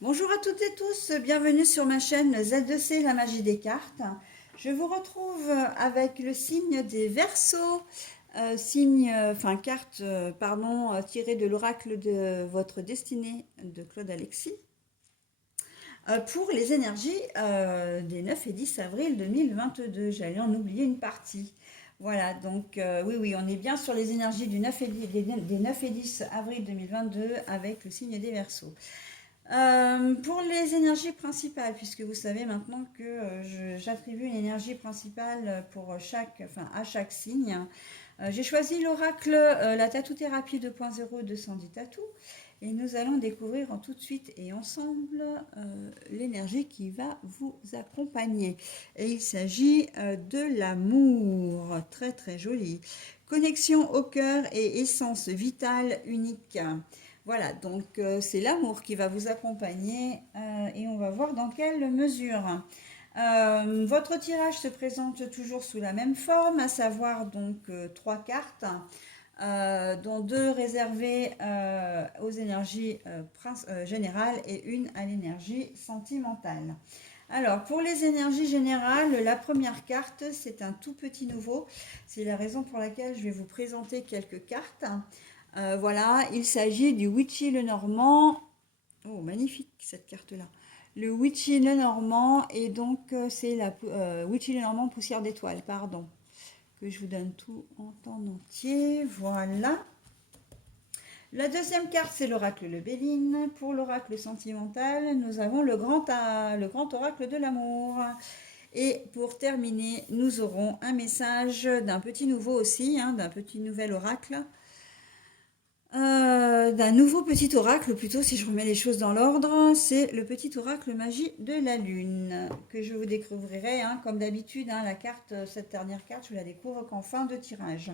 Bonjour à toutes et tous, bienvenue sur ma chaîne Z2C, la magie des cartes. Je vous retrouve avec le signe des Verseaux, carte, tirée de l'oracle de votre destinée de Claude Alexis, pour les énergies des 9 et 10 avril 2022. J'allais en oublier une partie. Voilà, donc oui, on est bien sur les énergies du 9 et 10, des 9 et 10 avril 2022 avec le signe des Verseaux. Pour les énergies principales, puisque vous savez maintenant que j'attribue une énergie principale à chaque signe, j'ai choisi l'oracle, la tatou-thérapie 2.0 de Sandy Tattoo, et nous allons découvrir tout de suite et ensemble l'énergie qui va vous accompagner. Et il s'agit de l'amour, très très joli. Connexion au cœur et essence vitale unique. Voilà, donc c'est l'amour qui va vous accompagner et on va voir dans quelle mesure. Votre tirage se présente toujours sous la même forme, à savoir donc trois cartes, dont deux réservées aux énergies générales et une à l'énergie sentimentale. Alors, pour les énergies générales, la première carte, c'est un tout petit nouveau. C'est la raison pour laquelle je vais vous présenter quelques cartes. Voilà, il s'agit du Witchy le Normand. Oh, magnifique cette carte-là. Le Witchy le Normand, et donc c'est la Witchy le Normand poussière d'étoiles, pardon. Que je vous donne tout en temps entier. Voilà. La deuxième carte, c'est l'oracle le Béline. Pour l'oracle sentimental, nous avons le grand oracle de l'amour. Et pour terminer, nous aurons un message d'un petit nouveau aussi, d'un petit nouvel oracle. D'un nouveau petit oracle, plutôt si je remets les choses dans l'ordre, c'est le petit oracle magie de la lune que je vous découvrirai, comme d'habitude, cette dernière carte, je la découvre qu'en fin de tirage.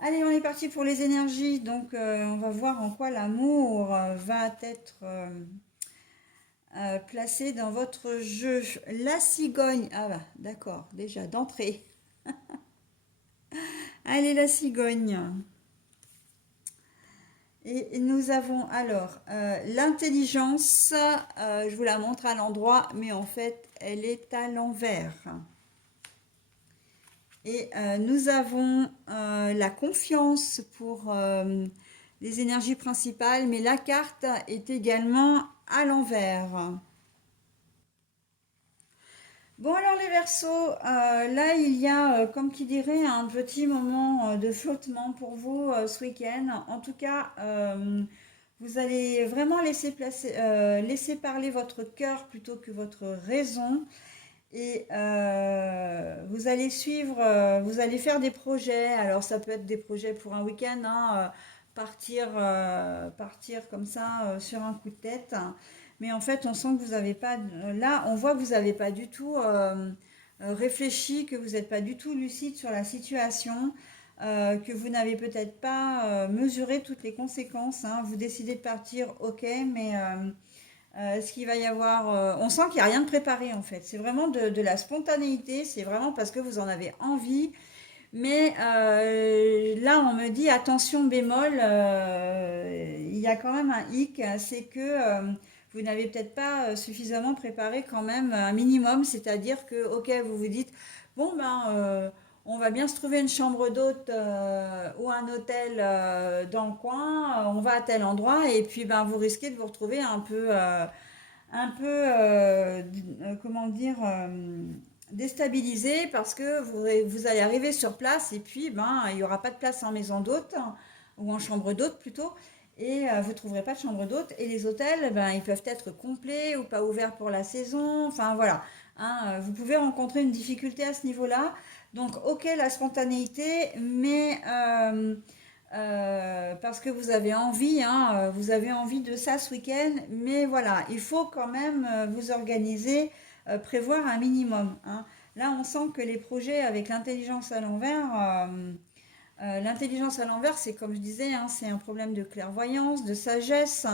Allez, on est parti pour les énergies, donc on va voir en quoi l'amour va être placé dans votre jeu. La cigogne, ah bah d'accord, déjà d'entrée. Allez, la cigogne. Et nous avons alors l'intelligence, je vous la montre à l'endroit, mais en fait, elle est à l'envers. Et nous avons la confiance pour les énergies principales, mais la carte est également à l'envers. Bon alors les Verseaux, là il y a, comme qui dirait, un petit moment de flottement pour vous ce week-end. En tout cas, vous allez vraiment laisser parler votre cœur plutôt que votre raison. Et vous allez faire des projets. Alors ça peut être des projets pour un week-end, partir comme ça sur un coup de tête. Mais en fait, on sent que vous n'avez pas. Là, on voit que vous n'avez pas du tout réfléchi, que vous n'êtes pas du tout lucide sur la situation, que vous n'avez peut-être pas mesuré toutes les conséquences. Vous décidez de partir, ok, mais ce qu'il va y avoir, on sent qu'il n'y a rien de préparé en fait. C'est vraiment de la spontanéité, c'est vraiment parce que vous en avez envie. Mais là, on me dit attention bémol, il y a quand même un hic, c'est que vous n'avez peut-être pas suffisamment préparé quand même un minimum, c'est-à-dire que, ok, vous vous dites, bon ben, on va bien se trouver une chambre d'hôte ou un hôtel dans le coin, on va à tel endroit, et puis ben, vous risquez de vous retrouver comment dire, déstabilisé parce que vous allez arriver sur place et puis ben, il n'y aura pas de place en maison d'hôte ou en chambre d'hôte plutôt. Et vous ne trouverez pas de chambre d'hôte. Et les hôtels, ben, ils peuvent être complets ou pas ouverts pour la saison. Enfin voilà. Vous pouvez rencontrer une difficulté à ce niveau-là. Donc ok la spontanéité, mais parce que vous avez envie de ça ce week-end, mais voilà, il faut quand même vous organiser, prévoir un minimum. Là, on sent que les projets avec l'intelligence à l'envers, c'est comme je disais, c'est un problème de clairvoyance, de sagesse.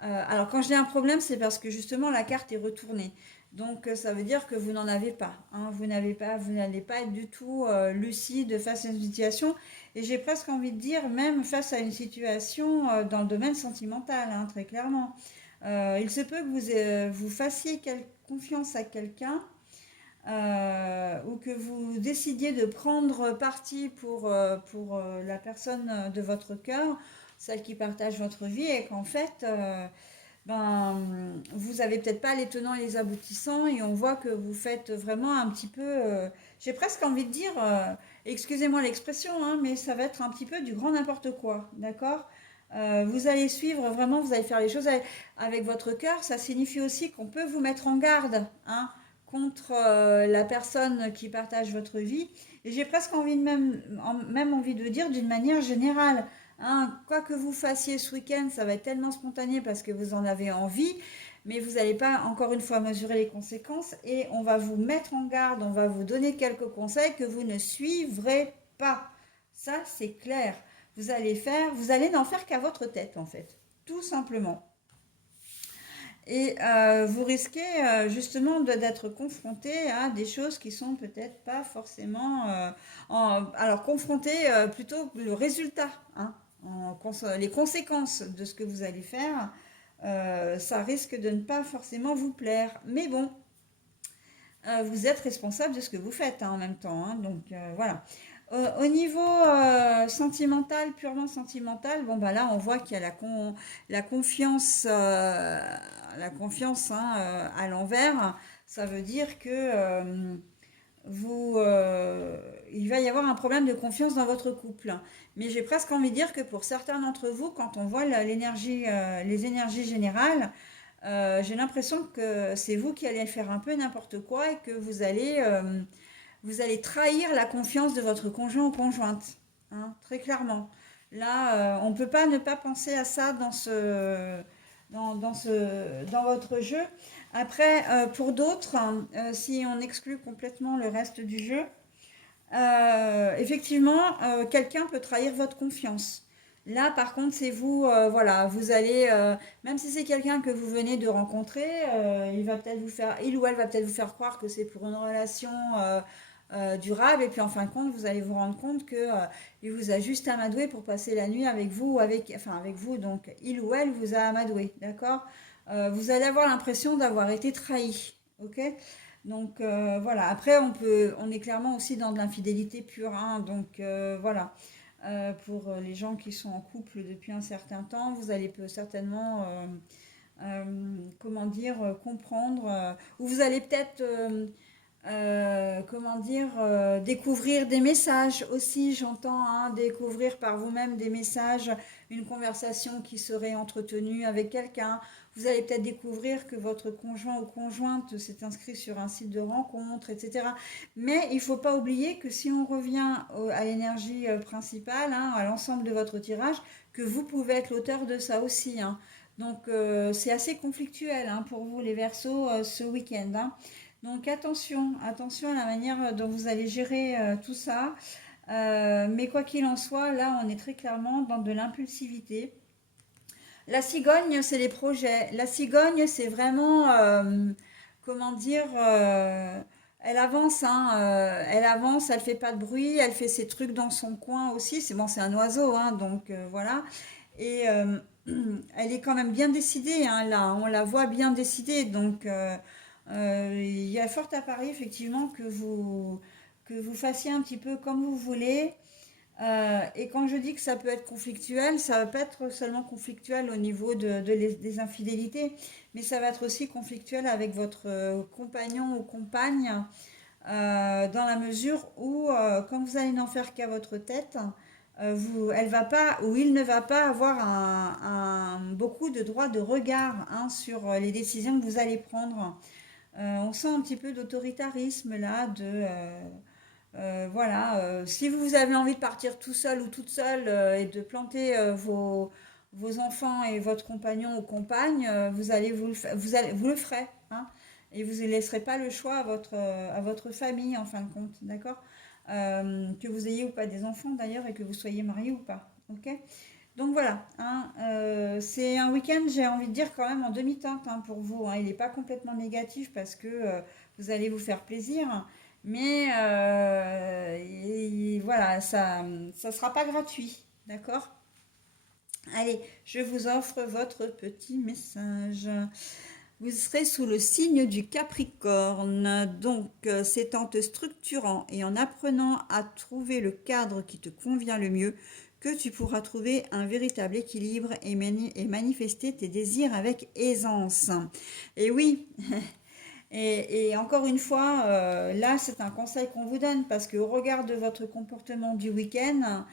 Alors quand je dis un problème, c'est parce que justement la carte est retournée. Donc ça veut dire que vous n'en avez pas. Vous n'allez pas être du tout lucide face à une situation. Et j'ai presque envie de dire même face à une situation dans le domaine sentimental, très clairement. Il se peut que vous fassiez confiance à quelqu'un ou que vous décidiez de prendre parti pour la personne de votre cœur, celle qui partage votre vie, et qu'en fait, vous avez peut-être pas les tenants et les aboutissants, et on voit que vous faites vraiment un petit peu, j'ai presque envie de dire, excusez-moi l'expression, hein, mais ça va être un petit peu du grand n'importe quoi, d'accord? Vous allez suivre vraiment, vous allez faire les choses avec votre cœur. Ça signifie aussi qu'on peut vous mettre en garde, hein, contre la personne qui partage votre vie. Et j'ai presque envie de même envie de dire d'une manière générale, hein, quoi que vous fassiez ce week-end, ça va être tellement spontané parce que vous en avez envie, mais vous n'allez pas encore une fois mesurer les conséquences, et on va vous mettre en garde, on va vous donner quelques conseils que vous ne suivrez pas. Ça, c'est clair. Vous allez n'en faire qu'à votre tête en fait, tout simplement. Et vous risquez justement d'être confronté à des choses qui sont peut-être pas forcément... alors confronté plutôt le résultat, hein, les conséquences de ce que vous allez faire, ça risque de ne pas forcément vous plaire. Mais bon, vous êtes responsable de ce que vous faites, hein, en même temps, hein, donc voilà. Au niveau sentimental, purement sentimental, bon bah là on voit qu'il y a la confiance, hein, à l'envers. Ça veut dire que il va y avoir un problème de confiance dans votre couple. Mais j'ai presque envie de dire que pour certains d'entre vous, quand on voit les énergies générales, j'ai l'impression que c'est vous qui allez faire un peu n'importe quoi, et que vous allez trahir la confiance de votre conjoint ou conjointe, hein, très clairement. Là, on ne peut pas ne pas penser à ça dans votre jeu. Après, pour d'autres, si on exclut complètement le reste du jeu, effectivement, quelqu'un peut trahir votre confiance. Là, par contre, c'est vous, voilà, vous allez, même si c'est quelqu'un que vous venez de rencontrer, il ou elle va peut-être vous faire croire que c'est pour une relation durable, et puis en fin de compte, vous allez vous rendre compte que il vous a juste amadoué pour passer la nuit avec vous, enfin avec vous, donc il ou elle vous a amadoué, d'accord? Vous allez avoir l'impression d'avoir été trahi, ok? Donc voilà. Après, on est clairement aussi dans de l'infidélité pure, hein, donc voilà. Pour les gens qui sont en couple depuis un certain temps, vous allez certainement, comment dire, comprendre, ou vous allez peut-être, comment dire, découvrir des messages aussi, j'entends, hein, découvrir par vous-même des messages, une conversation qui serait entretenue avec quelqu'un. Vous allez peut-être découvrir que votre conjoint ou conjointe s'est inscrit sur un site de rencontre, etc. Mais il ne faut pas oublier que si on revient à l'énergie principale, hein, à l'ensemble de votre tirage, que vous pouvez être l'auteur de ça aussi, hein. Donc c'est assez conflictuel, hein, pour vous les Verseaux ce week-end, hein. Donc attention, attention à la manière dont vous allez gérer tout ça. Mais quoi qu'il en soit, là on est très clairement dans de l'impulsivité. La cigogne, c'est les projets. La cigogne, c'est vraiment, comment dire, elle avance, hein, elle avance, elle fait pas de bruit, elle fait ses trucs dans son coin aussi. C'est bon, c'est un oiseau, hein, donc voilà. Et elle est quand même bien décidée, hein, là, on la voit bien décidée. Donc il y a fort à parier effectivement que vous fassiez un petit peu comme vous voulez. Et quand je dis que ça peut être conflictuel, ça va pas être seulement conflictuel au niveau des infidélités, mais ça va être aussi conflictuel avec votre compagnon ou compagne, dans la mesure où, quand vous allez n'en faire qu'à votre tête, elle va pas, ou il ne va pas avoir beaucoup de droit de regard, hein, sur les décisions que vous allez prendre. On sent un petit peu d'autoritarisme là, voilà, si vous avez envie de partir tout seul ou toute seule, et de planter vos enfants et votre compagnon ou compagne, vous le ferez, hein, et vous ne laisserez pas le choix à votre famille en fin de compte, d'accord? Que vous ayez ou pas des enfants d'ailleurs, et que vous soyez marié ou pas, ok? Donc voilà, hein, c'est un week-end, j'ai envie de dire quand même en demi-teinte, hein, pour vous, hein. Il n'est pas complètement négatif parce que vous allez vous faire plaisir, mais voilà, ça ne sera pas gratuit, d'accord? Allez, je vous offre votre petit message. Vous serez sous le signe du Capricorne, donc c'est en te structurant et en apprenant à trouver le cadre qui te convient le mieux que tu pourras trouver un véritable équilibre et manifester tes désirs avec aisance. Et oui, et encore une fois, là c'est un conseil qu'on vous donne parce qu'au regard de votre comportement du week-end,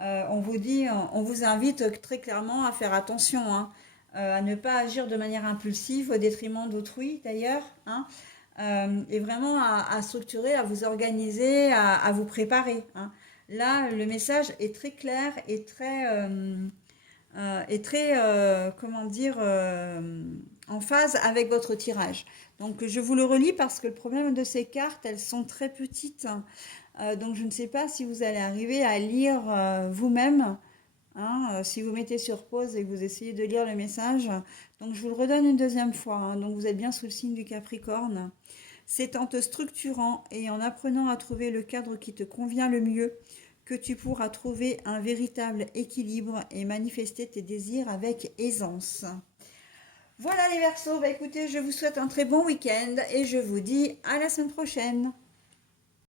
on vous dit, on vous invite très clairement à faire attention, hein, à ne pas agir de manière impulsive au détriment d'autrui d'ailleurs, hein, et vraiment à structurer, à vous organiser, à vous préparer, hein. Là, le message est très clair et très, comment dire, en phase avec votre tirage. Donc je vous le relis parce que le problème de ces cartes, elles sont très petites. Donc je ne sais pas si vous allez arriver à lire vous-même, hein, si vous mettez sur pause et que vous essayez de lire le message. Donc je vous le redonne une deuxième fois, hein. Donc vous êtes bien sous le signe du Capricorne. C'est en te structurant et en apprenant à trouver le cadre qui te convient le mieux que tu pourras trouver un véritable équilibre et manifester tes désirs avec aisance. Voilà les Verseaux, bah écoutez, je vous souhaite un très bon week-end et je vous dis à la semaine prochaine.